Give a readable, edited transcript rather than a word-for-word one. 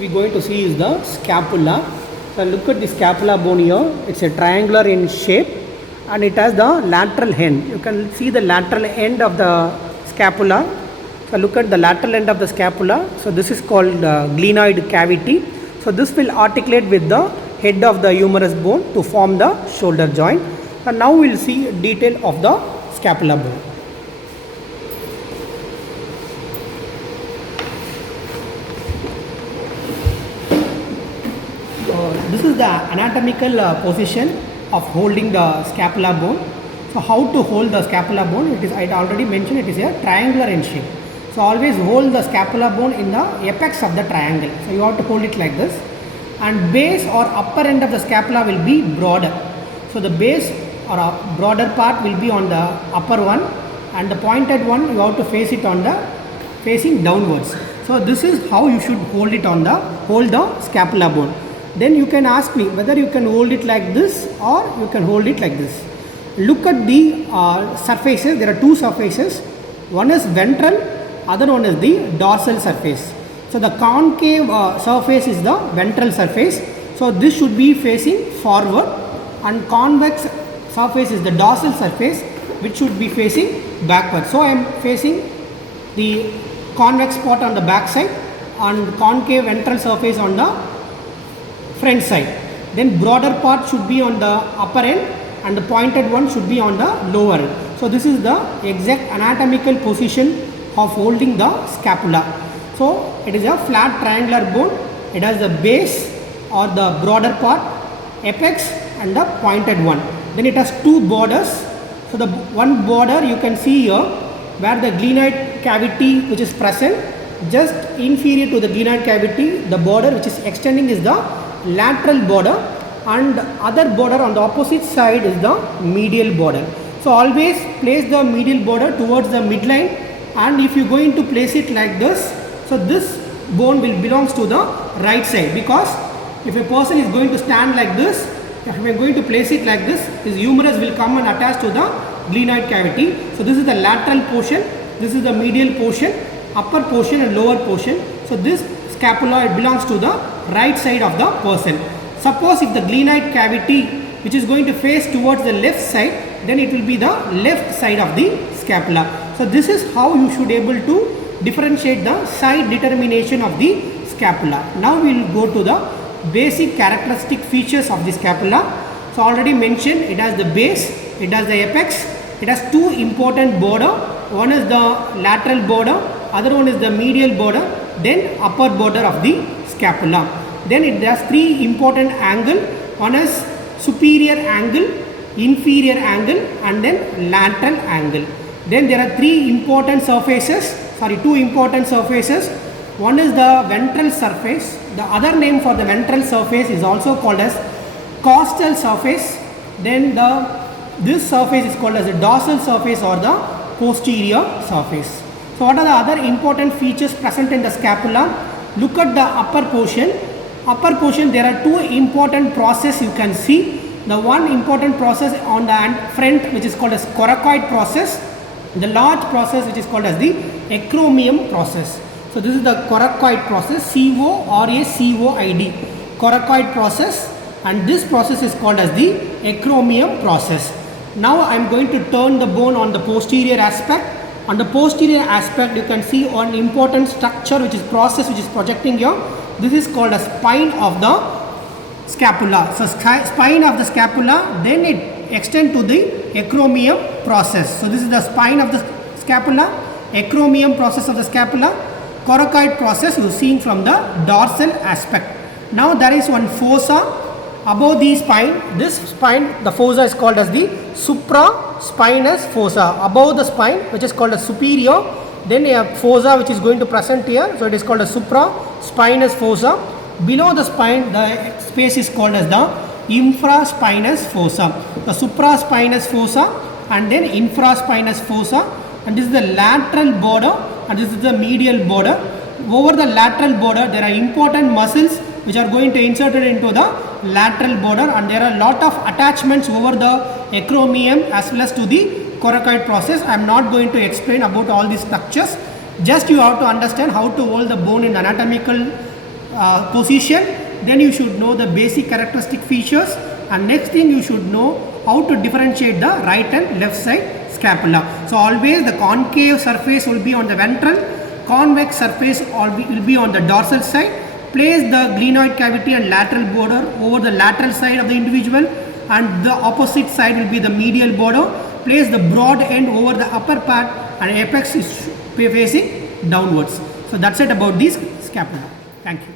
we're going to see is the scapula. So look at the scapula bone here. It's a triangular in shape and it has the lateral end. You can see the lateral end of the scapula. So look at the lateral end of the scapula. So this is called glenoid cavity. So this will articulate with the head of the humerus bone to form the shoulder joint. And now we'll see detail of the scapula bone. This is the anatomical position of holding the scapula bone. So how to hold the scapula bone? I already mentioned it is a triangular in shape. So always hold the scapula bone in the apex of the triangle. So you have to hold it like this. And base or upper end of the scapula will be broader. So the base or a broader part will be on the upper one, and the pointed one you have to face it on the facing downwards. So this is how you should hold the scapula bone. Then you can ask me whether you can hold it like this or you can hold it like this. Look at the surfaces. There are two surfaces. One is ventral, other one is the dorsal surface. So the concave surface is the ventral surface. So this should be facing forward, and convex surface is the dorsal surface, which should be facing backward. So I am facing the convex part on the back side and concave ventral surface on the front side. Then broader part should be on the upper end and the pointed one should be on the lower end. So this is the exact anatomical position of holding the scapula. So it is a flat triangular bone. It has the base or the broader part, apex and the pointed one. Then it has two borders. So the one border you can see here where the glenoid cavity which is present, just inferior to the glenoid cavity, the border which is extending is the lateral border, and other border on the opposite side is the medial border. So always place the medial border towards the midline, and if you are going to place it like this, so this bone will belongs to the right side, because if a person is going to stand like this, if we are going to place it like this, his humerus will come and attach to the glenoid cavity. So this is the lateral portion, this is the medial portion, upper portion and lower portion. So this scapula, it belongs to the right side of the person. Suppose if the glenoid cavity which is going to face towards the left side, then it will be the left side of the scapula. So this is how you should able to differentiate the side determination of the scapula. Now we will go to the basic characteristic features of the scapula. So already mentioned, it has the base, it has the apex, it has two important border. One is the lateral border, other one is the medial border, then upper border of the scapula. Then it has three important angle. One is superior angle, inferior angle and then lateral angle. Then there are two important surfaces. One is the ventral surface. The other name for the ventral surface is also called as costal surface. Then this surface is called as the dorsal surface or the posterior surface. So what are the other important features present in the scapula? Look at the upper portion. Upper portion, there are two important process you can see. The one important process on the front which is called as coracoid process. The large process which is called as the acromion process. So this is the coracoid process, C-O-R-A-C-O-I-D, coracoid process, and this process is called as the acromion process. Now I am going to turn the bone on the posterior aspect. On the posterior aspect you can see one important structure which is projecting here. This is called a spine of the scapula. So spine of the scapula, then it extends to the acromion process. So this is the spine of the scapula, acromion process of the scapula, coracoid process you seen from the dorsal aspect. Now there is one fossa above the spine. This spine, the fossa is called as the supraspinous fossa. Above the spine, which is called as superior, then a fossa which is going to present here, so it is called a supraspinous fossa. Below the spine, the space is called as the infraspinous fossa. The supraspinous fossa and then infraspinous fossa, and this is the lateral border and this is the medial border. Over the lateral border there are important muscles which are going to insert it into the lateral border, and there are a lot of attachments over the acromion as well as to the coracoid process. I am not going to explain about all these structures. Just you have to understand how to hold the bone in anatomical position, then you should know the basic characteristic features, and next thing you should know how to differentiate the right and left side scapula. So always the concave surface will be on the ventral, convex surface will be on the dorsal side. Place the glenoid cavity and lateral border over the lateral side of the individual, and the opposite side will be the medial border. Place the broad end over the upper part, and apex is facing downwards. So that's it about this scapula. Thank you.